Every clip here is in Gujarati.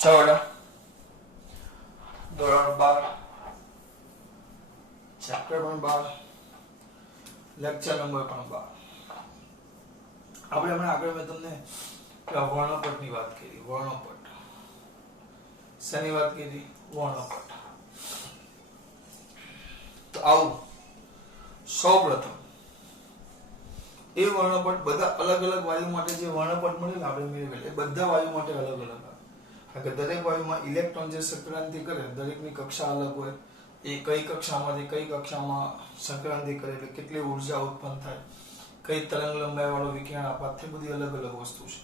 चलो ધોરણ 12 ચેપ્ટર પણ 12 લેક્ચર નંબર પણ 12 આપણે હમણાં આગળ મેં તમને વર્ણપટની વાત કરી. વર્ણપટ શેની વાત કરી? વર્ણપટ. તો આવું સૌપ્રથમ એ વર્ણપટ બધા અલગ અલગ વાયુ માટે જે વર્ણપટ મળેલા આપણે મેળવેલ એ બધા વાયુ માટે અલગ અલગ આવે. કારણ કે દરેક વાયુમાં ઇલેક્ટ્રોન જે સંક્રાંતિ કરે દરેકની કક્ષા અલગ હોય. એ કઈ કક્ષામાંથી કઈ કક્ષામાં સંક્રાંતિ કરે એટલે કેટલી ઉર્જા ઉત્પન્ન થાય, કઈ તરંગ લંબાઈ વાળો વિકિરણ આપાત થાય, બધી અલગ અલગ વસ્તુ છે.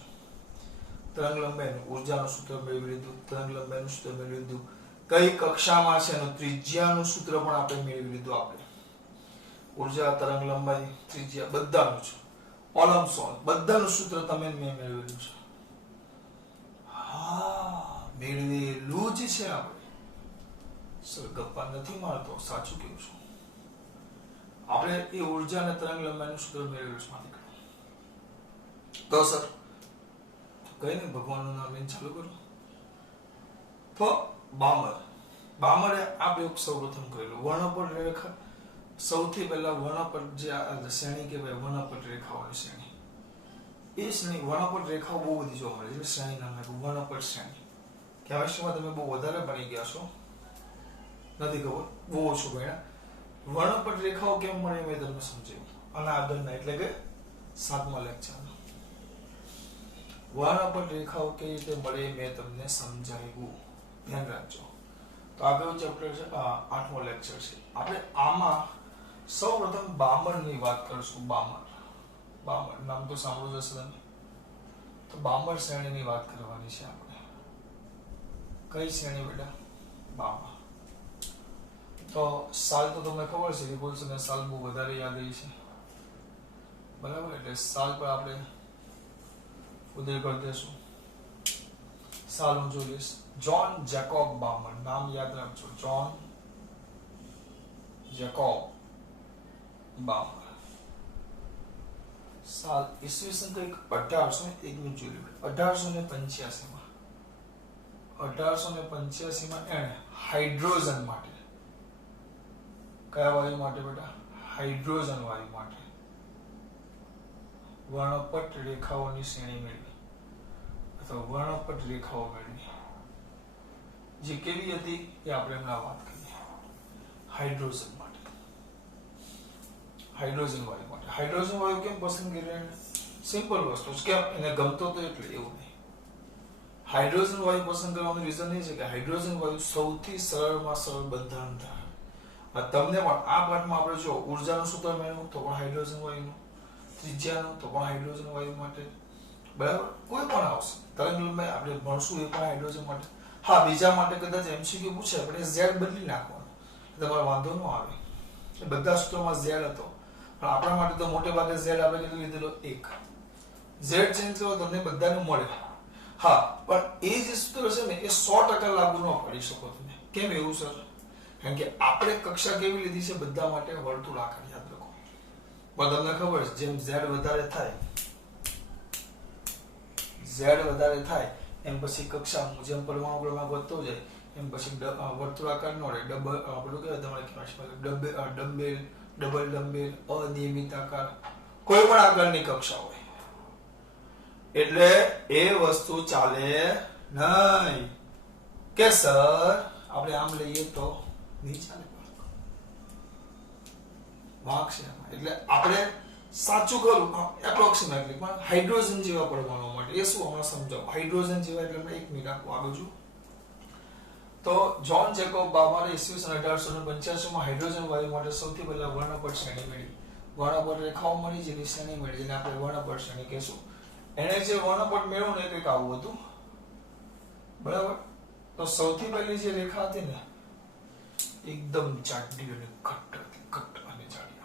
તરંગ લંબાઈનું ઉર્જાનું સૂત્ર મેળવી લીધું, તરંગ લંબાઈનું સૂત્ર મેળવી લીધું, કઈ કક્ષામાં છે એનું ત્રિજ્યાનું સૂત્ર પણ આપણે મેળવી લીધું. આપણે ઉર્જા, તરંગ લંબાઈ, ત્રિજ્યા બધાનું છે. ઓલમ સોલ બધાનું સૂત્ર તમે મેં મેળવેલું છે. હા, મેળવેલું જ છે. આપણે સર ગપ્પા નથી મારતો, સાચું કેવું છું. આપણે એ ઉર્જા અને તરંગ લંબાઈનું સૂત્ર મેળવેલું છે. તો સર કઈ ને ભગવાનનું નામ લઈને ચાલુ કરો. તો બામરે આ પ્રયોગ સૌપ્રથમ કરેલું. વર્ણપટ રેખા સૌથી પહેલા વર્ણપટ જે શ્રેણી કહેવાય, વર્ણપટ રેખાઓની શ્રેણી. એ શ્રેણી વર્ણપટ રેખાઓ બહુ બધી જોવા મળે છે. શ્રેણી નામ આપ્યું વર્ણપટ શ્રેણી. કેમિસ્ટ્રીમાં તમે બહુ વધારે ભણી ગયા છો, નથી ખબર, બહુ ઓછું ભણ્યા. વર્ણપટ રેખાઓ કેમ મળે મેં તમને સમજાવ્યું. અને આગળના એટલે કે 7મા લેક્ચરમાં વર્ણપટ રેખાઓ કઈ રીતે મળે મેં તમને સમજાવ્યું. ધ્યાન રાખજો. તો આગળ ચેપ્ટર છે 8મો લેક્ચર છે. આપણે આમાં સૌપ્રથમ બામરની વાત કરીશું. બામર નામ તો સાંભળ્યું જશે તમે. તો બામર શ્રેણીની વાત કરવાની છે આપણે. કઈ શ્રેણી બેટા? બામર. તો સાલ તો તમને ખબર છે, રિપોલ્સન અને સાલ બહુ વધારે યાદ રહી છે, બરાબર. એટલે સાલ પર આપણે ઉદય કરી દેશું. સાલ હું જોઈશ. જ્હોન જેકોબ બામર, નામ યાદ રાખજો. John Jacob બામર. સાલ ઈસવીસન કંઈક 1801 જોઈ લો. 1885 માં એણે હાઇડ્રોજન માટે, કયા વાયુ માટે બેટા? હાઇડ્રોજન વાયુ માટે વર્ણપટ રેખાઓની શ્રેણી મેળવી, અથવા વર્ણપટ રેખાઓ મેળવી. જે કેવી હતી એ આપણે હમણાં વાત કરીએ. હાઇડ્રોજન માટે, હાઇડ્રોજન વાયુ માટે. હાઇડ્રોજન વાયુ કેમ પસંદ કર્યો? સિમ્પલ વસ્તુ છે. કેમ? એને ગમતો તો એટલે, એવું નહીં. હાઇડ્રોજન વાયુ પસંદ કરવાનું રીઝન એ છે કે હાઇડ્રોજન વાયુ સૌથી સરળમાં સરળ બંધારણ ધરાવે. તમને પણ આ પાઠમાં આપણે જો ઉર્જાનું સૂત્ર મેળવું તો પણ હાઇડ્રોજન વાયુનું, ત્રિજ્યાનું તો પણ હાઇડ્રોજન વાયુ માટે, બરાબર. કોઈ પણ આવશે. તરંગ લંબાઈ આપણે ભણશું એ પણ હાઇડ્રોજન માટે. હા, બીજા માટે કદાચ એમસીક્યુ પૂછે પણ એ ઝેડ બદલી નાખવાનો, તમારે વાંધો ન આવે. બધા સૂત્રોમાં ઝેડ હતો, પણ આપણા માટે તો મોટે ભાગે ઝેડ આપણે કેટલું લીધેલો? 1. ઝેડ ચેન્જ કરો તમને બધાને મળે. હા, પણ એ જે સૂત્ર છે ને એ 100% લાગુ ન પડી શકો તમે. કેમ એવું સર? કારણ કે આપણે કક્ષા કેવી લીધી છે? બધા માટે વર્તુળાકાર. યાદ રાખો. પણ તમને ખબર છે જેમ ઝેડ વધારે થાય એમ પછી કક્ષા જેમ પરમાણુ ક્રમાંક વધતો જાય એમ પછી વર્તુળાકાર નો રહે. આપણું કહેવાય તમારે ડબલ ડમ્બેલ, અનિયમિત આકાર, કોઈ પણ આકારની કક્ષા હોય એટલે એ વસ્તુ ચાલે નહીં. કે સર આપણે આમ લઈએ તો નહીં ચાલે, વાંક છે એમાં. એટલે આપણે સાચું કરું એપ્રોક્સિમેટલી, પણ હાઇડ્રોજન જેવા પરમાણુ માટે એ શું હમણાં સમજાવો. હાઇડ્રોજન જેવા એટલે આપણે 1 મિનિટ આપો આગળ જો. તો જ્હોન જેકોબ બામરે ઈસવીસન 1885 માં હાઇડ્રોજન વાયુ માટે સૌથી પહેલા વર્ણપટ શ્રેણી મેળવી. વર્ણપટ રેખાઓ મળી, જેની શ્રેણી મળી, જેને આપણે વર્ણપટ શ્રેણી કહેશું. એને જે વર્ણપટ મેળવ્યું ને કંઈક આવું હતું, બરાબર. તો સૌથી પહેલી જે રેખા હતી ને એકદમ જાડી અને ઘટ્ટ હતી, ઘટ્ટ અને જાડી,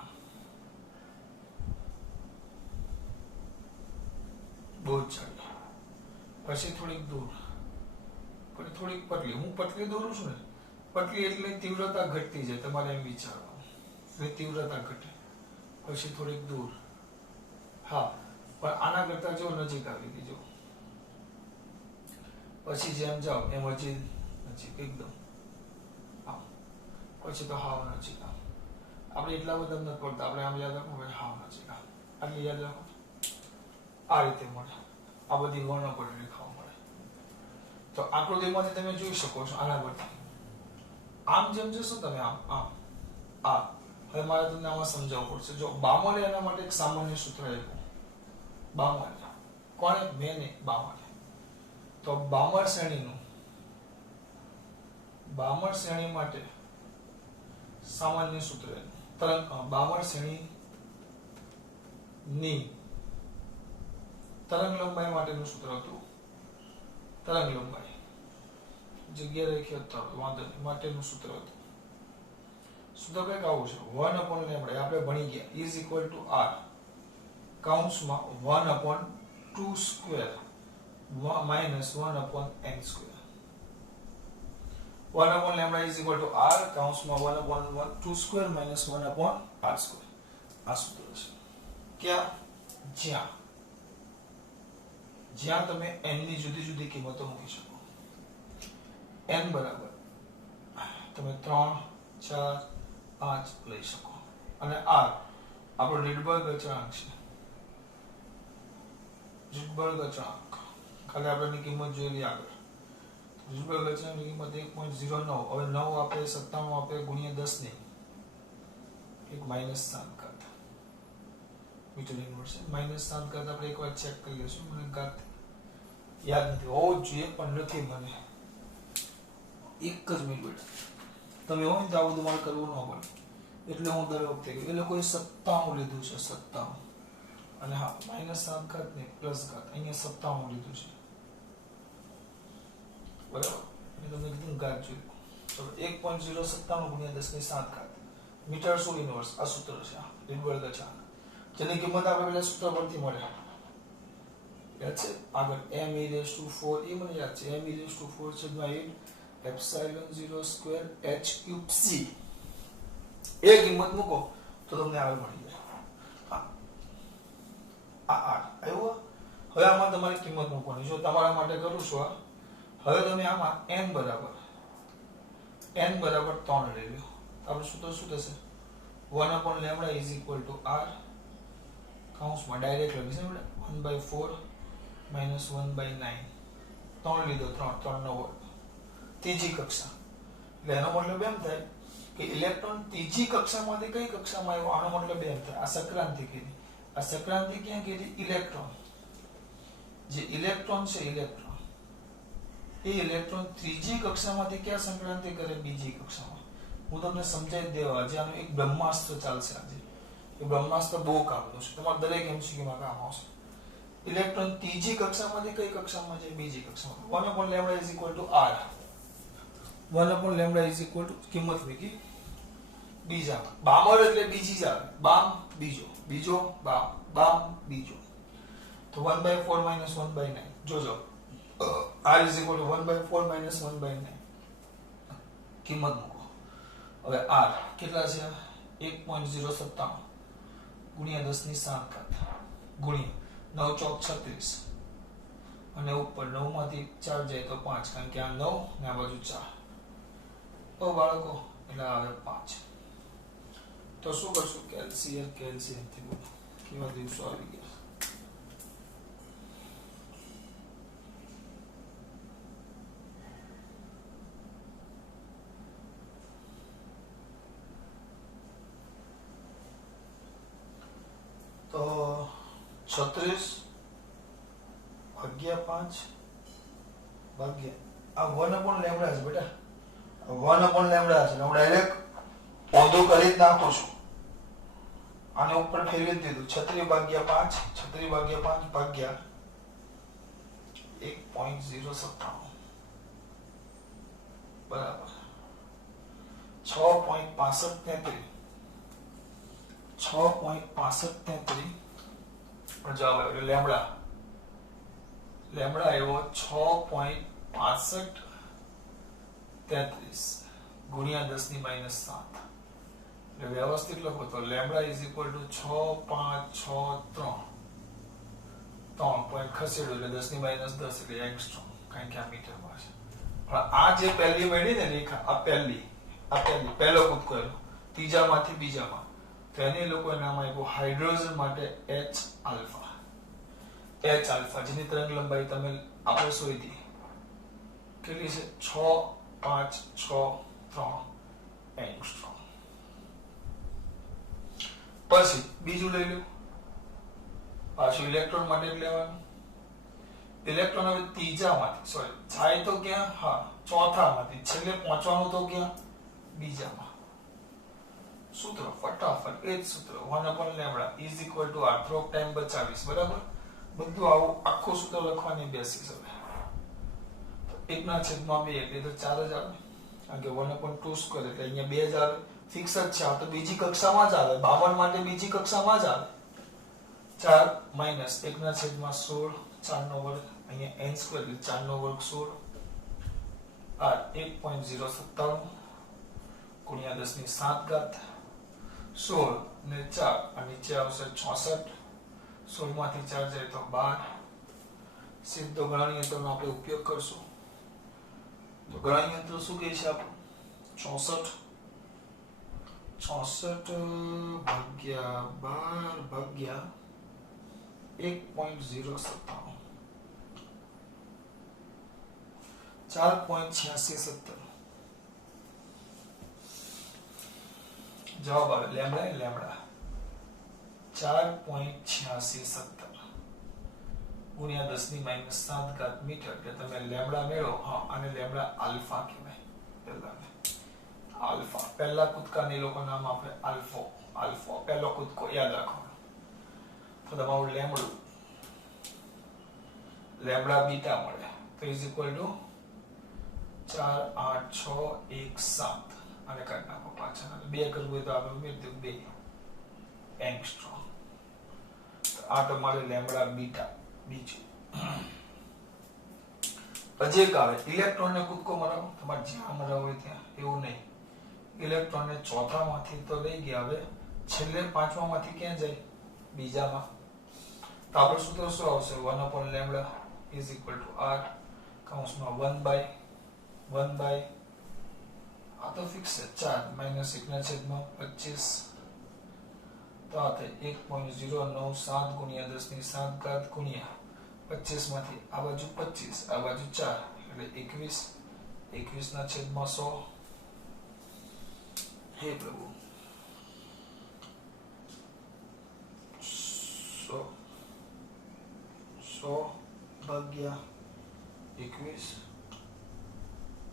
બહુ જ જાડી. પછી થોડીક દૂર, પછી થોડીક પતલી. હું પતલી દોરું છું ને, પતલી એટલે તીવ્રતા ઘટતી જાય, તમારે એમ વિચારવાનું. એટલે તીવ્રતા ઘટે. પછી થોડીક દૂર. હા, પણ આના કરતા જો નજીક આવી ગઈ. જો પછી જેમ જાઓ એમ હજી નજીક એકદમ આમ, પછી તો હાવ નજીક આમ. આપણે એટલા બધા નથી પડતા, આપણે આમ યાદ રાખવું કે હાવ નજીક આમ, આટલી યાદ રાખો. આ રીતે મળે, આ બધી વર્ણપટ રેખાઓ મળે. તો આકૃતિમાંથી તમે જોઈ શકો છો આના પરથી. આમ જેમ જશો તમે આમ આમ આ, હવે મારે તમને આમાં સમજાવવું પડશે. જો બામરે એના માટે એક સામાન્ય સૂત્ર આપ્યું. બામર કોણે? મેને બામરે. તો બામર શ્રેણી માટે સામાન્ય સૂત્ર તરંગ બામર શ્રેણી ની તરંગ લંબાઈ માટેનું સૂત્ર હતું. તરંગ લંબાઈ જગ્યા રેખીય તળ વાંધો માટેનું સૂત્ર હતું. સૂત્ર કંઈક આવું છે, 1/λ આપણે ભણી ગયા ઇઝ ઇક્વલ ટુ r કૌંસમાં 1/2 square minus 1/n square. 1/λ is equal to r કૌંસમાં 1/2 સ્ક્વેર માઇનસ 1/r સ્ક્વેર. આ સૂત્ર છે. ક્યાં? જ્યાં તમે n ની જુદી જુદી કિંમતો મૂકી શકો. n બરાબર તમે 3, 4, 5 લઈ શકો. અને r આપણો રીડબર્ગ અચળાંક છે. રીડબર્ગ અચળાંક ખાલી આપણે કિંમત જોઈ લઈએ આગળ. રીડબર્ગ અચળાંકની કિંમત 1.09. હવે 9 આપે 97 આપે ગુણ્યા 10 ની એક -7 ઘાત મીટર ઇન્વર્સ. -7 ઘાત આપણે એકવાર ચેક કરી લઈશું. મને ઘાત યાદ નથી, હોવું જ જોઈએ પણ નથી મને. એક જ મિનિટ તમે હોય તો આ બધું મારે કરવું ન પડે એટલે હું દર વખતે કહ્યું. એ લોકોએ 97 લીધું છે, 97. અને હા -7 ઘાત ને પ્લસ ઘાત અહીંયા 97 લીધું છે બરાબર. મેં તમને કીધું ઘાત જોયું. તો 1.097 ગુણ્યા 10 ની 7 ઘાત મીટર શું ઇન્વર્સ. આ સૂત્ર છે રીડબર્ગ અચળાંક, જેની કિંમત આપણે પેલા સૂત્ર પરથી મળે. યાદ છે? આગળ m(e⁴) એ મને યાદ છે. m(e⁴) છેદમાં 8 એપ્સિલોન 0 સ્ક્વેર h³ c. એ કિંમત મૂકો તો તમને આગળ મળી જાય. આ આવ્યો. હવે આમાં તમારે કિંમત મૂકવાની. જો તમારા માટે કરું છું આ. હવે તમે આમાં n બરાબર 3 લઈ લો. આપણે સૂત્ર શું થશે? 1/λ ઇઝ ઇક્વલ ટુ r કૌંસમાં ડાયરેક્ટ લખી છે 1/4 માઇનસ 1/9. 3 લીધો, 3 નો વર્ગ. ત્રીજી કક્ષા એટલે એનો મતલબ એમ થાય કે ઇલેક્ટ્રોન ત્રીજી કક્ષામાંથી કઈ કક્ષામાં આવ્યો. આનો મતલબ એમ થાય આ સંક્રાંતિ કીધી. આ સંક્રાંતિ ક્યાં કીધી? ઇલેક્ટ્રોન. જે ઇલેક્ટ્રોન છે ઇલેક્ટ્રોન એ ઇલેક્ટ્રોન ત્રીજી કક્ષામાંથી ક્યાં સંક્રાંતિ કરે? બીજી કક્ષામાં. હું તમને સમજાવી દેવા આજે આનું એક બ્રહ્માસ્ત્ર ચાલશે આજે. એ બ્રહ્માસ્ત્ર બહુ કામનું છે, તમારે દરેક MCQ માં કામ આવશે. ઇલેક્ટ્રોન ત્રીજી કક્ષામાંથી કઈ કક્ષામાં છે? બીજી કક્ષામાં. 1/λ is equal to r. 1/λ is equal to કિંમત મૂકી બીજા. બામર એટલે બીજી જ આવે. બામ બીજો, બીજો બામ, બામ બીજો. તો 1/4 માઇનસ 1/9. જોજો r is equal two 1/4 minus 1/9. કિંમત મૂકો. હવે r કેટલા છે? 1.097 ગુણ્યા 10 ની 7 ઘાત ગુણ્યા 9 ચોક 36 અને ઉપર 9 માંથી 4 જાય તો 5, કારણ કે આ 9 ને આ બાજુ 4. તો બાળકો એટલે આવે 5. તો શું કરશું? કેલ્શિયમ થી બોલો કેવા દિવસો આવી ગયા. તો 36 ભાગ્યા 5 ભાગ્યા આ 1/λ છે બેટા. 1/λ છે. હું ડાયરેક્ટ ઓધો કરી જ નાખું છું. આને ઉપર ફેરવી દીધું. 36 ભાગ્યા 5 ભાગ્યા 1.097 બરાબર 6.6533. 6.6533 પણ જવાબ આવ્યો એટલે લેમ્બડા આવ્યો 6.6533 ગુણ્યા 10 ની -7. એટલે વ્યવસ્થિત લખો તો lambda is equal two 6.563. 3 point ખસેડો એટલે 10 ની -10 એટલે એંગસ્ટ્રોમ. કારણ કે આ મીટરમાં છે. પણ આ જે પહેલી મળી ને રેખા, આ પહેલો કૂદકો એનો ત્રીજામાંથી બીજામાં, તો એને લોકોએ નામ આપ્યું હાઇડ્રોજન માટે H આલ્ફા. H આલ્ફા જેની તરંગ લંબાઈ તમે આપણે શોધી કેટલી છે? 6.563 એંગસ્ટ્રોમ. પછી બીજું લઈ લો, પાછું ઇલેક્ટ્રોન માટે જ લેવાનું. ઇલેક્ટ્રોન હવે ત્રીજામાંથી જાય તો ક્યાં? હા, ચોથામાંથી છેલ્લે પહોંચવાનું તો ક્યાં? બીજામાં. સૂત્ર ફટાફટ એ જ સૂત્ર 1/λ ઇઝ ઇક્વલ ટુ r. થોડોક ટાઈમ બચાવીશ, બરાબર? બધું આવું આખું સૂત્ર લખવાની બેસીસ. હવે 1/2 એટલે તો 4 જ આવે, કારણ કે 1/2 સ્ક્વેર એટલે અહીંયા 2 જ આવે. ફિક્સ જ છે, આ તો બીજી કક્ષામાં જ આવે. 52 માટે બીજી કક્ષામાં જ આવે. 4 માઈનસ 1/16 4 નો વર્ગ, અહીંયા n સ્ક્વેર એટલે 4 નો વર્ગ 16 આ 1.097 ગુણ્યા 10 ની 7 ઘાત 16 ને 4 આ નીચે આવશે 66. 16 માંથી 4 જાય તો 12. સીધો ગણન યંત્રનો આપણે ઉપયોગ કરશું. તો ગણન યંત્ર શું કહે છે આપણું? 66 ભાગ્યા 12 ભાગ્યા 1.097 4.8670 જવાબ આવે લેમ્ડા 4.8670 ગુણ્યા 10 ની -7 ઘાત મીટર એટલે તમે લેમ્ડા મેળવો. હા, અને લેમ્ડા આલ્ફા કહેવાય. આલ્ફા પહેલા કૂદકાને લોકો નામ આપે આલ્ફો પહેલો કૂદકો યાદ રાખવાનો. તો તમારું લેમ્ડા બીટા મળે તો ઇઝ ઇક્વલ ટુ 4 8 6 1 7 અને કાઢી નાખો પાછળ. 2 કરવું હોય તો આપણે ઉમેરી દઉં 2 એંગસ્ટ્રોમ. આ તમારે લેમ્ડા બીટા. બીજું પછી એક આવે ઇલેક્ટ્રોન ને કૂદકો મરાવો. તમારે જ્યાં મરાવો હોય ત્યાં, એવું નહીં. ઇલેક્ટ્રોન ને ચોથામાંથી તો લઈ ગયા, હવે છેલ્લે પાંચમામાંથી ક્યાં જાય? બીજામાં. તો આપણે સૂત્ર શું આવશે? 1/λ ઇઝ ઇક્વલ ટુ r કૌંસમાં 1/1 આ તો ફિક્સ છે 4 માઈનસ 1/25 તો આ થાય 1.097 ગુણ્યા 10 ની 7 ઘાત ગુણ્યા 25 માંથી આ બાજુ 25 આ બાજુ 4 એટલે 21/100. હે પ્રભુ 100 ભાગ્યા 21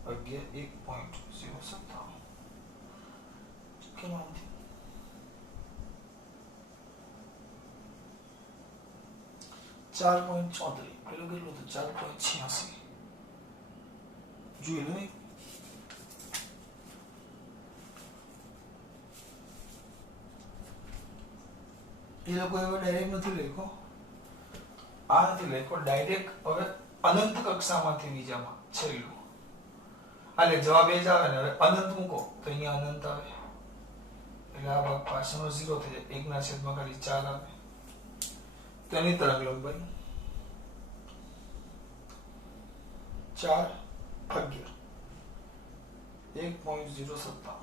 ભાગ્યા 1.097 કેમ આમ થયું? 4.34 પેલું કેટલું હતું? 4.86 જોઈ લો. એ લોકો એવો ડાયરેક્ટ નથી લખ્યો, આ નથી લખ્યો ડાયરેક્ટ. હવે અનંત કક્ષામાંથી બીજામાં છેલ્લું એટલે જવાબ એ જ આવે ને. હવે અનંત મૂકો તો અહીંયા અનંત આવે એટલે આ ભાગ પાછળનો 0 થઈ જાય. 1/4 ખાલી 4 આવે. તેની તરંગ લંબાઈ 4 ભાગ્યા 1.097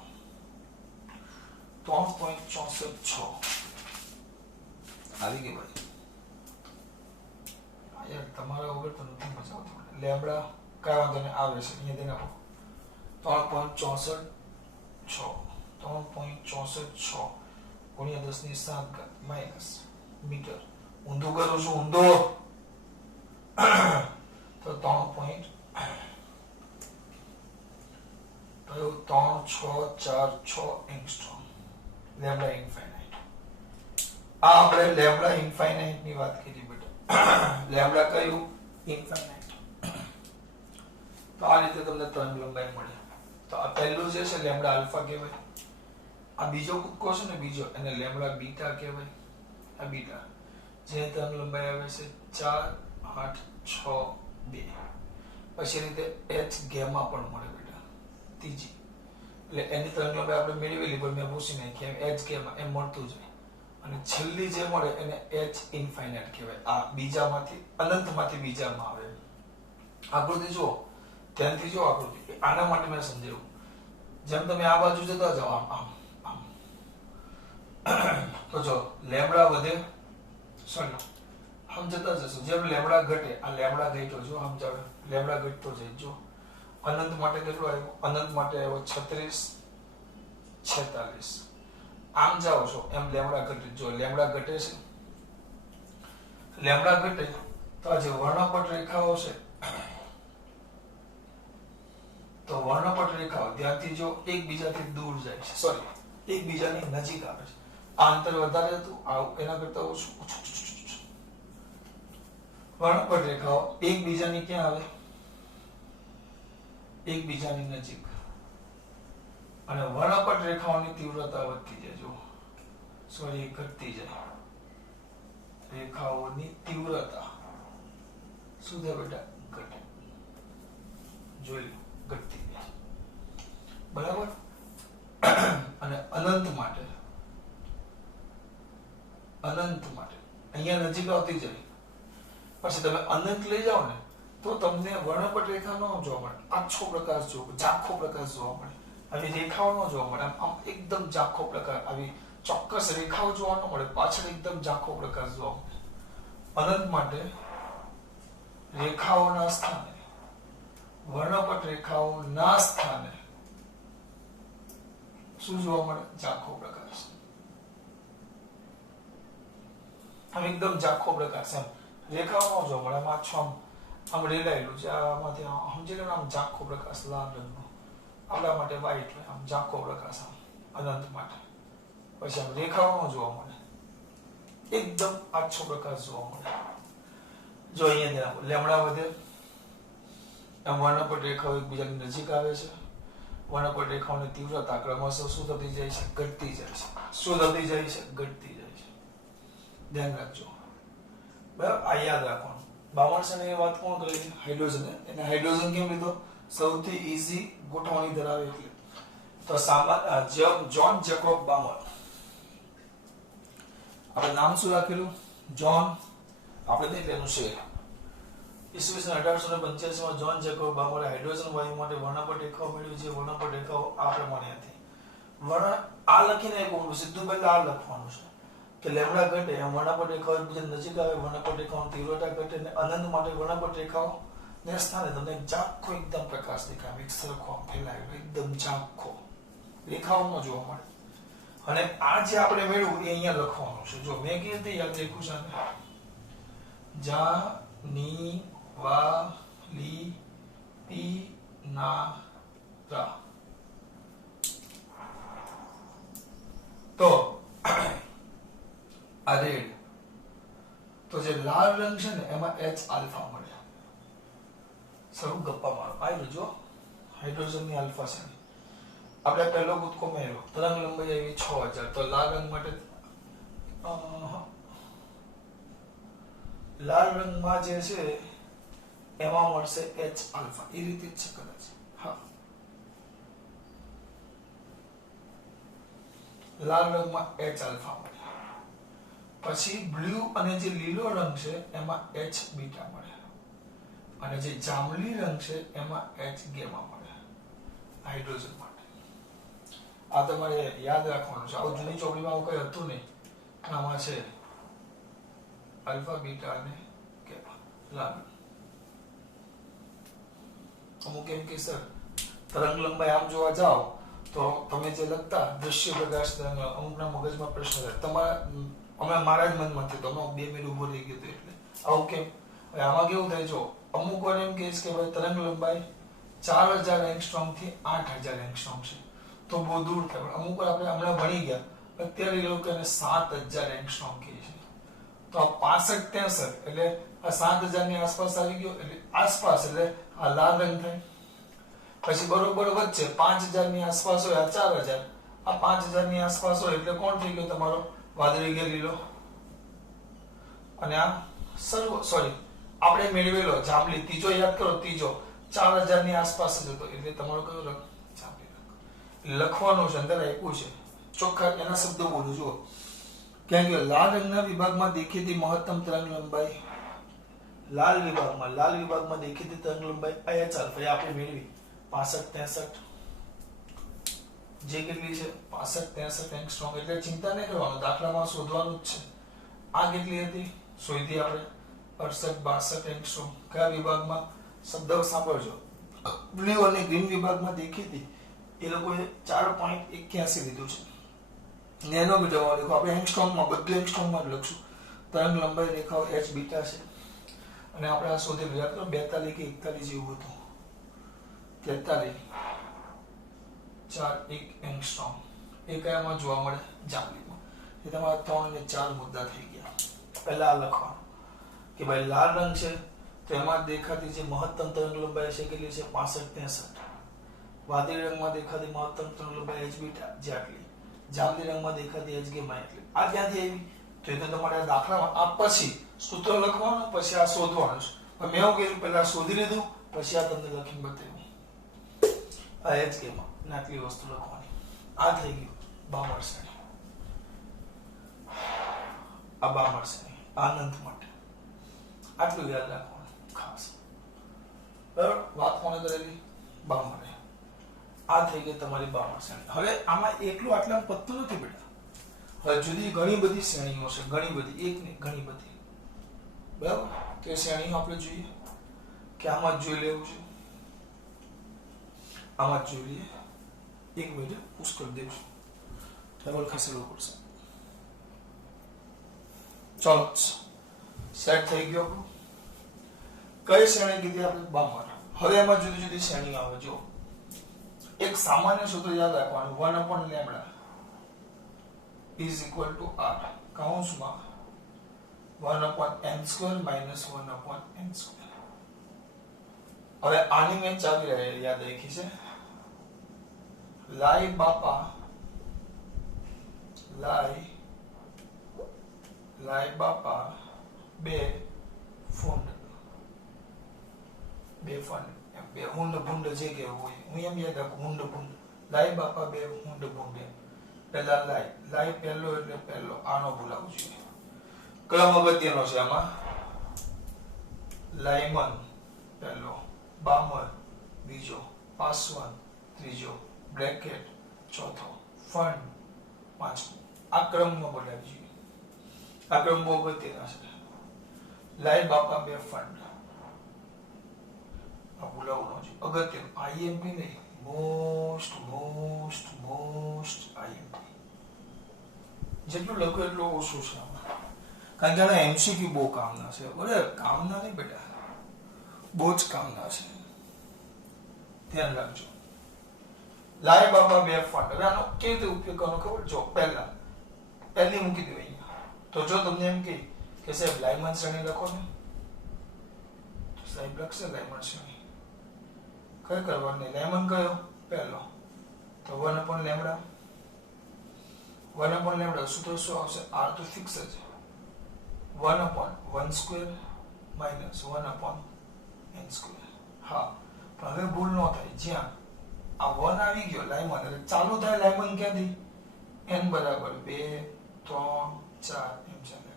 3.646 આવી ગઈ ભાઈ. યાર તમારા વગર તો નથી મજા આવતી. લેમ્ડા કાંઈ વાંધો નહીં આવે છે અહીંયા દઈ નાખો. 3.646 ગુણ્યા 10 ની 7 ઘાત માઈનસ મીટર. ઊંધું કરું છું, ઊંધો તો 3.3646 એંગસ્ટ્રોમ લેમ્ડા ઇન્ફાઇનાઇટ. આ આપણે લેમ્ડા ઇન્ફાઇનાઇટ ની વાત કરી બેટા. લેમ્ડા કયું? ઇન્ફાઇનાઇટ. તો આ રીતે તમને તરંગ લંબાઈ મળે. તો આ પહેલું જે છે લેમ્ડા આલ્ફા કહેવાય. આ બીજો કૂદકો છે ને બીજો, એને લેમ્ડા બીટા કહેવાય. આ બીટા જે તરંગ લંબાઈ આવે છે 4 8 6 2. પછી રીતે h ગેમા પણ મળે બેટા ત્રીજી. એટલે એની તરંગ લંબાઈ આપણે મેળવેલી પણ મેં પૂછી નાખી એમ h ગેમા એમ મળતું જાય. અને છેલ્લી જે મળે એને h ઇન્ફાઇનાઇટ કહેવાય. આ બીજામાંથી અનંતમાંથી બીજામાં આવે. આકૃતિ જુઓ, ધ્યાનથી જુઓ આકૃતિ. આના માટે મેં સમજાવ્યું. જેમ તમે આ બાજુ જતા જાઓ આમ આમ આમ, તો જો લેમડા વધે, સોરી આમ જતા જશો, જેમ લેમડા ઘટે, આ લેમડા ઘટ્યો જો આમ જાવ, લેમડા ઘટતો જાય. જો અનંત માટે કેટલો આવ્યો? અનંત માટે આવ્યો 36, 46. આમ જાઓ છો એમ લેમડા ઘટે. જો લેમડા ઘટે છે, લેમડા ઘટે તો આ જે વર્ણપટ રેખાઓ છે, તો વર્ણપટ રેખાઓ ધ્યાનથી જો એકબીજાથી દૂર જાય છે, સોરી એકબીજાની નજીક આવે છે. આ અંતર વધારે હતું, આ એના કરતા ઓછું. વર્ણપટ રેખાઓ એકબીજાની ક્યાં આવે? એકબીજાની નજીક. અને વર્ણપટ રેખાઓની તીવ્રતા વધતી જાય. જો સોરી ઘટતી જાય. રેખાઓની તીવ્રતા શું થાય બેટા? ઘટે. જોઈ લો, ઘટતી જાય. બરાબર. અને અનંત માટે અહીંયા નજીક આવતી જાય. પછી તમે અનંત લઈ જાઓ ને તો તમને વર્ણપટ રેખા ન જોવા મળે, આછો પ્રકાશ જોવા, ઝાંખો પ્રકાશ જોવા મળે. આવી રેખાઓ ન જોવા મળે. આમ એકદમ ઝાંખો પ્રકાશ, આવી ચોક્કસ રેખાઓ જોવા ન મળે, પાછળ એકદમ ઝાંખો પ્રકાશ જોવા મળે. અનંત માટે રેખાઓના સ્થાને, વર્ણપટ રેખાઓના સ્થાને શું જોવા મળે? ઝાંખો પ્રકાશ. આમ એકદમ ઝાંખો પ્રકાશ, એમ રેખાઓ ન જોવા મળે. આમ આછો આમ રેલાયેલું છે, આમાંથી સમજી લો, આમ ઝાંખો પ્રકાશ લાલ રંગનો. આપણા માટે વ્હાઈટ હોય, આમ ઝાંખો પ્રકાશ આમ અનંત માટે. પછી આમ રેખાઓ ન જોવા મળે, એકદમ આછો પ્રકાશ જોવા મળે. જો અહીંયા લેમડા વધે, આમ વર્ણપટ રેખાઓ એકબીજાની નજીક આવે છે. વર્ણપટ રેખાઓની તીવ્રતા ક્રમશઃ શું થતી જાય છે? ઘટતી જાય છે. શું થતી જાય છે? ઘટતી જાય છે. ધ્યાન રાખજો, બરાબર. આ યાદ રાખવાનું. બામણસને એ વાત કોણ કરી? હાઇડ્રોજન. એને હાઇડ્રોજન કેમ લીધો? સૌથી ઈઝી ગોઠવણી ધરાવે એટલે. તો જોન જેકોબ બામણ. આપણે નામ શું રાખેલું? જોન. આપણે નહીં લેવાનું છે. ઈસવીસન 1885 માં જોન જેકોબ બામરે હાઇડ્રોજન વાયુ માટે વર્ણપટ રેખાઓ મેળવી. જે વર્ણપટ રેખાઓ આ પ્રમાણે હતી. આ લખીને એક સીધું પહેલા આ લખવાનું છે કે લેમડા ઘટે એમ વર્ણપટ રેખાઓ એકબીજાની નજીક આવે, વર્ણપટ રેખાઓની તીવ્રતા ઘટે, અને અનંત માટે વર્ણપટ રેખાઓ ને સ્થાને તમને ઝાંખો એકદમ પ્રકાશ દેખાય, એક સરખો ફેલાયેલો એકદમ ઝાંખો રેખાઓમાં જોવા મળે. અને આ જે આપણે મેળવ્યું એ અહીંયા લખવાનું છે. જો મેં કેવી રીતે યાદ રાખ્યું છે? જા ની વા લી પી ના રા. તો આ રેડ, તો જે લાલ રંગ છે ને એમાં H આલ્ફા મળે. સરું ગપ્પા મારો આવ્યું. જો હાઇડ્રોજન ની આલ્ફા છે. આપણે પહેલો કૂદકો મેળવ્યો, તરંગ લંબાઈ આવી 6000. તો લાલ રંગ માટે લાલ રંગમાં જે છે એમાં મળશે H આલ્ફા. એ રીતે જ છે કદાચ. હા, લાલ રંગમાં H આલ્ફા મળે. પછી બ્લુ અને જે લીલો રંગ છે એમાં H બીટા મળે. અને જે જાંબલી રંગ છે એમાં H ગેમા મળે હાઇડ્રોજન માટે. આ તમારે યાદ રાખવાનું છે. આવું જૂની ચોપડીમાં આવું કઈ હતું નહીં. આમાં છે આલ્ફા બીટા અને ગેમા લાલ. અમુક એમ કે સર તરંગ લંબાઈ આમ જોવા જાઓ તો તમે જે લખતા દૃશ્ય પ્રકાશ તરંગ, અમુકના મગજમાં પ્રશ્ન થાય. તમારા અમે મારા જ મનમાંથી તો 2 મિનિટ ઉભો રહી ગયો એટલે આવું કેમ? આમાં કેવું થાય? જો અમુક વાર એમ કહીશ કે ભાઈ તરંગ લંબાઈ 4000 એંગસ્ટ્રોમ થી 8000 એંગસ્ટ્રોમ છે તો બહુ દૂર થાય. અમુક વાર આપણે હમણાં ભણી ગયા, અત્યારે એ લોકો એને 7000 એંગસ્ટ્રોમ કહે છે. તો આ 65 63 એટલે આ 7000 ની આસપાસ આવી ગયો, એટલે આસપાસ એટલે આ લાલ રંગ થાય. પછી બરોબર વચ્ચે 5000 ની આસપાસ હોય આ 4000, આ 5000 ની આસપાસ હોય એટલે કોણ થઈ ગયો તમારો? વાદળી કે લીલો. અને આ સોરી આપણે મેળવેલો જાંબલી ત્રીજો યાદ કરો. ત્રીજો 4000 ની આસપાસ જ હતો એટલે તમારો કયો રંગ? જાંબલી રંગ. લખવાનું છે, અંદર આપ્યું છે ચોખ્ખા એના શબ્દો બોલું. જુઓ ક્યાં ગયો? લાલ રંગના વિભાગમાં દેખીતી મહત્તમ તરંગ લંબાઈ લાલ વિભાગમાં દેખીતી તરંગ લંબાઈ h આલ્ફા એ આપણે મેળવી 65 63 જે કેટલી છે 65 63 એંગસ્ટ્રોમ એટલે ચિંતા નહીં કરવાનું દાખલામાં શોધવાનું જ છે આ કેટલી હતી શોધી આપણે 68 62 એંગસ્ટ્રોમ કયા વિભાગમાં શબ્દ સાંભળજો બ્લુ અને ગ્રીન વિભાગમાં દેખીતી એ લોકોએ 4.81 લીધું છે નેનોમીટર માં લખો આપણે એંગસ્ટ્રોમમાં બધું એંગસ્ટ્રોમમાં જ લખશું તરંગ લંબાઈ રેખાઓ h બીટા છે અને આપણે આ શોધેલું યાદ કરો 42 કે 41 જેવું હતું 43 4 1 એંગસ્ટ્રોમ એ કયામાં જોવા મળે જાંબલીમાં એ તમારા 3 અને 4 મુદ્દા થઈ ગયા પહેલા આ લખવાનું કે ભાઈ લાલ રંગ છે તો એમાં દેખાતી જે મહત્તમ તરંગ લંબાઈ છે કેટલી છે 65 63 વાદળી રંગમાં દેખાતી મહત્તમ તરંગ લંબાઈ h બીટા જે આટલી જાંબલી રંગમાં દેખાતી h ગેમા એટલી આ ક્યાંથી આવી તો એ તો તમારે દાખલામાં આ પછી સૂત્ર લખવાનું પછી આ શોધવાનું છે પણ મેં એવું કીધું પહેલા શોધી લીધું પછી આ તમને લખીને બતાવ્યું આ h ગેમા આટલી વસ્તુ લખવાની આ થઈ ગયું બામર શ્રેણી આ બામર શ્રેણી આનંદ માટે આટલું યાદ રાખવાનું ખાસ બરાબર વાત કોને કરેલી બામર આ થઈ ગઈ તમારી બામર શ્રેણી હવે આમાં એકલું આટલા પત્તું નથી બેટા હવે જુદી ઘણી બધી શ્રેણીઓ છે ઘણી બધી એક ને ઘણી બધી બરાબર કે શ્રેણીઓ આપણે જોઈએ કે આમાં જ જોઈ લેવું છે આમાં જ જોઈ લઈએ એક મિનિટ પુશ કરી દેવું ટેબલ ખસેડવું પડશે ચાલો સેટ થઈ ગયો કઈ શ્રેણી કીધી આપણે બામર હવે એમાં જુદી જુદી શ્રેણીઓ આવે જો એક સામાન્ય સૂત્ર યાદ રાખવાનું 1/λ is equal to r કૌંસમાં 1/m² - 1/n². હવે આની મેં ચાવી રહી યાદ રાખી છે લાઈ બાપા બે ફૂંડ બે હુંડ ભૂંડ જે કેવું હોય હું એમ યાદ રાખું હુંડ ભૂંડ લાઈ બાપા બે હુંડ ભૂંડ પહેલા લાઈ પહેલો એટલે પહેલો આનો બોલાવું જોઈએ ક્રમ અગત્યનો છે આમાં લાઈમન પહેલો બામર બીજો પાસવાન ત્રીજો બ્રેકેટ ચોથો ફંડ પાંચમો આ ક્રમમાં બોલાવી જોઈએ આ ક્રમ બહુ અગત્યનો છે લાઈ બાપા બે ફંડ આ બોલાવવાનો છે અગત્યનો આઈએમપી નહીં મોસ્ટ આઈએમપી જેટલું લખો એટલું ઓછું છે કારણ કે આના એમસીક્યુ બહુ કામના છે બરાબર કામના નહીં બેટા બહુ જ કામના છે ધ્યાન રાખજો લાય બાબા બે ફંડ હવે આનો કેવી રીતે ઉપયોગ કરવાનો ખબર જો પહેલી મૂકી દો અહીંયા તો જો તમને એમ કે સાહેબ લાયમન શ્રેણી લખો ને તો સાહેબ લખશે લાયમન શ્રેણી કઈ કરવાની લાયમન કયો પહેલો તો 1/λ સૂત્ર શું આવશે r તો ફિક્સ છે 1/1² - 1/n². હા પણ હવે ભૂલ ન થાય જ્યાં આ 1 આવી ગયો લાયમન એટલે ચાલુ થાય લાયમન ક્યાંથી n = 2 3 4 એમ ચાલે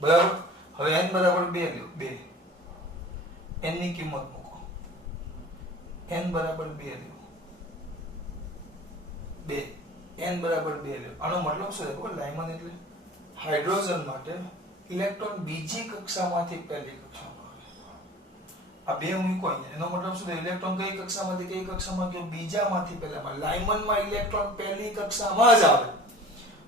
બરાબર હવે n = 2 લ્યો 2 n ની કિંમત મૂકો n = 2 લ્યો 2 n = 2 લ્યો આનો મતલબ શું છે ખબર લાયમન એટલે હાઇડ્રોજન માટે ઇલેક્ટ્રોન બીજી કક્ષામાંથી પહેલી કક્ષામાં આવે આ બે મૂકો અહીંયા એનો મતલબ શું છે ઇલેક્ટ્રોન કઈ કક્ષામાંથી કઈ કક્ષામાં ગયો બીજામાંથી પહેલામાં લાયમનમાં ઇલેક્ટ્રોન પહેલી કક્ષામાં જ આવે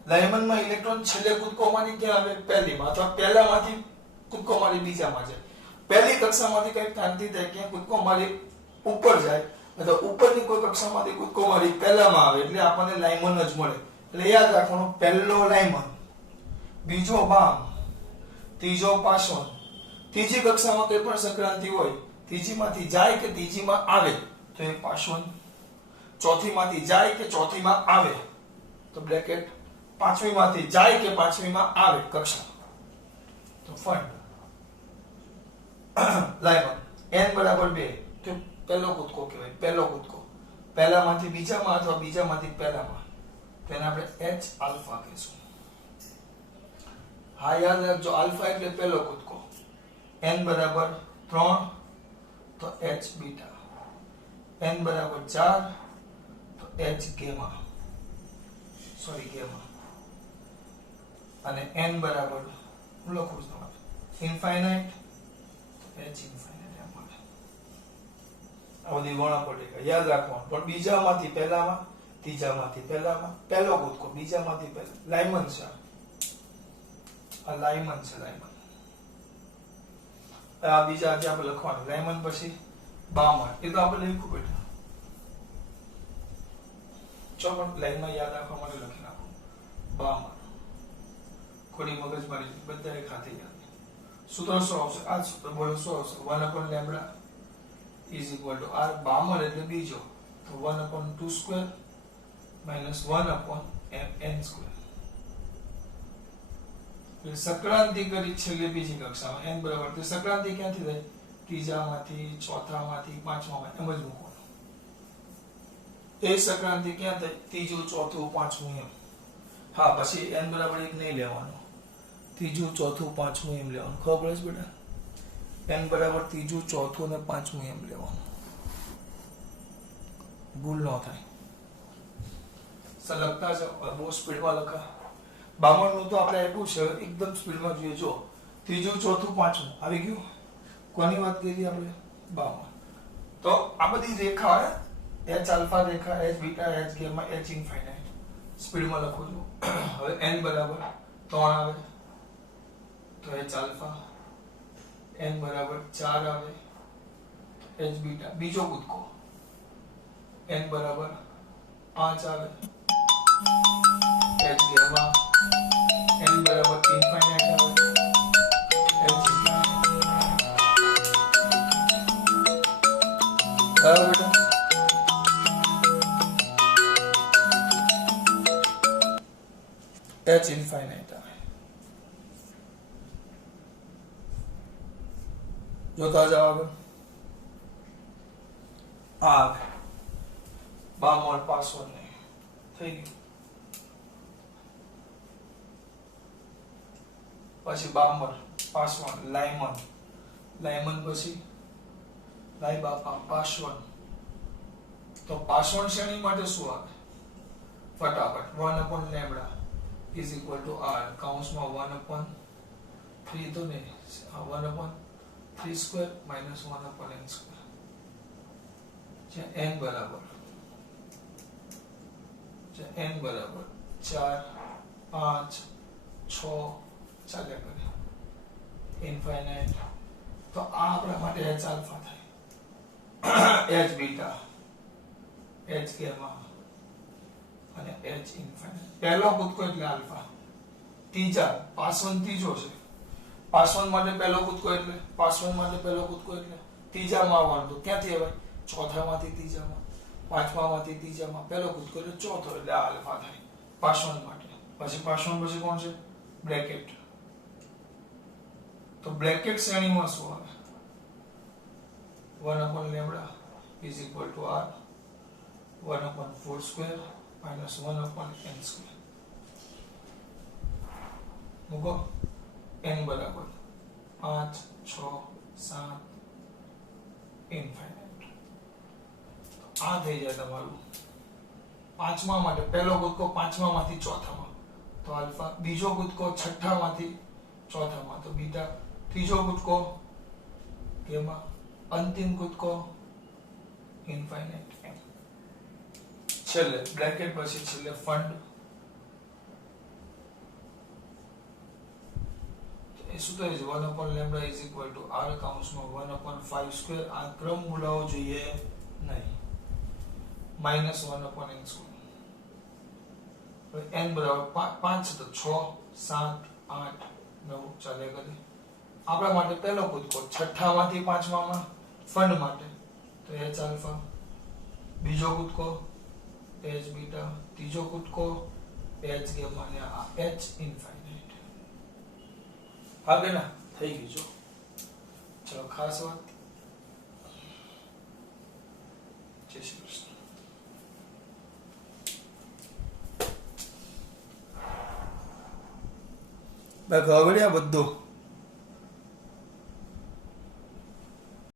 લાયમનમાં ઇલેક્ટ્રોન છેલ્લે કૂદકો મારી ક્યાં આવે પહેલીમાં અથવા પહેલામાંથી કૂદકો મારી બીજામાં જાય પહેલી કક્ષામાંથી કઈ ક્રાંતિ થાય ક્યાં કૂદકો મારી ઉપર જાય અથવા ઉપરની કોઈ કક્ષામાંથી કૂદકો મારી પહેલામાં આવે એટલે આપણને લાયમન જ મળે એટલે યાદ રાખવાનું પહેલો લાયમન બીજો બામ ત્રીજો પાસોન ત્રીજી કક્ષામાં કોઈ પણ સંક્રાંતિ હોય ત્રીજીમાંથી જાય કે ત્રીજીમાં આવે તો એ પાસોન ચોથીમાંથી જાય કે ચોથીમાં આવે તો બ્રેકેટ પાંચમીમાંથી જાય કે પાંચમીમાં આવે કક્ષા તો ફંડ લાયમન n = 2 તો પહેલો કૂદકો કહેવાય પહેલો કૂદકો પહેલામાંથી બીજામાં અથવા બીજામાંથી પહેલામાં તો એને આપણે h આલ્ફા કહીશું હા યાદ રાખજો, આલ્ફા એટલે પહેલો કૂદકો, n બરાબર 3 તો h બીટા, n બરાબર 4 તો h ગેમા, સોરી ગેમા, અને n બરાબર હું લખું છું તમારે ઇન્ફાઇનાઇટ તો h ઇન્ફાઇનાઇટ એમ મળે. આ બધી વર્ણપટ્ટિકા યાદ રાખવાનું. પણ બીજામાંથી પહેલામાં, ત્રીજામાંથી પહેલામાં, પહેલો કૂદકો બીજામાંથી પહેલા, લાઇમન છે આ લાઇમન છે, લાઇમન. આ બીજા આજે આપણે લખવાનું લાઇમન, પછી બામણ, એ તો આપણે લખ્યું બેઠા. ચો પણ લાઈનમાં યાદ રાખવા માટે લખી નાખો બામણ. ખોટી મગજમારી બધાએ ખાતી યાદ. સૂત્ર શું આવશે? આ સૂત્ર બોલો શું આવશે? 1/λ is equal to r. બામણ એટલે બીજો, તો 1/2 square minus 1/n square. Sankranti કરી છેલ્લે બીજી કક્ષામાં n બરાબર, તો સંક્રાંતિ ક્યાંથી થાય? ત્રીજામાંથી, ચોથામાંથી, પાંચમામાંથી, એમ જ મૂકવાનું. એ સંક્રાંતિ ક્યાં થાય? ત્રીજું, ચોથું, પાંચમું એમ. હા, પછી n બરાબર 1 નહીં લેવાનું, ત્રીજું, ચોથું, પાંચમું એમ લેવાનું. ખબર પડે છે બેટા? n બરાબર ત્રીજું, ચોથું અને પાંચમું એમ લેવાનું, ભૂલ ન થાય. લખતા જાઓ, બહુ સ્પીડમાં લખા. બામણનું તો આપણે આપ્યું છે, એકદમ સ્પીડમાં જોઈએ. જો ત્રીજું, ચોથું, પાંચમું આવી ગયું. કોની વાત કરી આપણે? બામણ. તો આ બધી રેખા હે, h આલ્ફા રેખા, h beta, h gamma, h infinite. સ્પીડમાં લખું છું. હવે n બરાબર 3 આવે તો h આલ્ફા, n બરાબર 4 આવે તો h બીટા, બીજો કૂદકો n બરાબર 5 આવે h ગેમા, n બરાબર ઇન્ફાઇનાઇટ આવે h બરાબર બેટા. h ઇન્ફાઇનાઇટ આવે. જોતા જાઓ આગળ. આ 52 પાસવર્ડ ને થઈ ગયું. પછી 52 પાસવર્ડ, લાઇમન, લાઇમન પછી લાઈ બાપા પાસવર્ડ. તો પાસવર્ડ શ્રેણી માટે શું આવે? ફટાફટ 1/λ is equal to r, કૌંસમાં 1/3 તો નહીં, 1/3 સ્ક્વેર minus 1/n સ્ક્વેર. જ્યાં n બરાબર 4, 5, 6 ચાલ્યા કરે ઇન્ફાઇનાઇટ. તો આ આપણા માટે h આલ્ફા થાય, h બીટા, h ગેમા અને h ઇન્ફાઇનાઇટ. પહેલો કૂદકો એટલે આલ્ફા. ત્રીજા પાસવન ત્રીજો છે, પાસવન માટે પહેલો કૂદકો એટલે, પાસવન માટે પહેલો કૂદકો એટલે ત્રીજામાં આવવાનું. તો ક્યાંથી આવે? ચોથામાંથી ત્રીજામાં, પાંચમામાંથી ત્રીજામાં, પહેલો કૂદકો એટલે ચોથો, એટલે આ આલ્ફા થાય પાસવન માટે. પછી પાસવન પછી કોણ છે? બ્રેકેટ. તો બ્રેકેટ શ્રેણીમાં શું આવે? 1/λ is equal to r 1/4 square minus 1/n square. મૂકો n બરાબર 5, 6, 7 ઇન્ફાઇનાઇટ. આ થઈ જાય તમારું પાંચમા માટે પહેલો કૂદકો, પાંચમામાંથી ચોથામાં તો આલ્ફા, બીજો કૂદકો છઠ્ઠામાંથી ચોથામાં તો બીટા, ત્રીજો કૂદકો ગેમા, અંતિમ કૂદકો ઇન્ફાઇનાઇટ એમ. છેલ્લે બ્રેકેટ પછી છેલ્લે ફંડ. એ સૂત્ર છે 1/λ is equal to r કૌંસમાં 1/5 સ્ક્વેર. આ ક્રમ ભૂલાવો જોઈએ નહીં, minus 1/n સ્ક્વેર. n બરાબર 5 તો 6, 7, 8, 9 ચાલ્યા કરે. આપણા માટે પહેલો કૂદકો છઠ્ઠામાંથી પાંચમામાં ફંડ માટે તો h આલ્ફા, બીજો કૂદકો h બીટા, ત્રીજો કૂદકો h ગેમા અને આ h ઇન્ફાઇનાઇટ. હા બેના થઈ ગયું. જો ચલો ખાસ વાત. જય શ્રી કૃષ્ણ. બાકી હવે આ બધું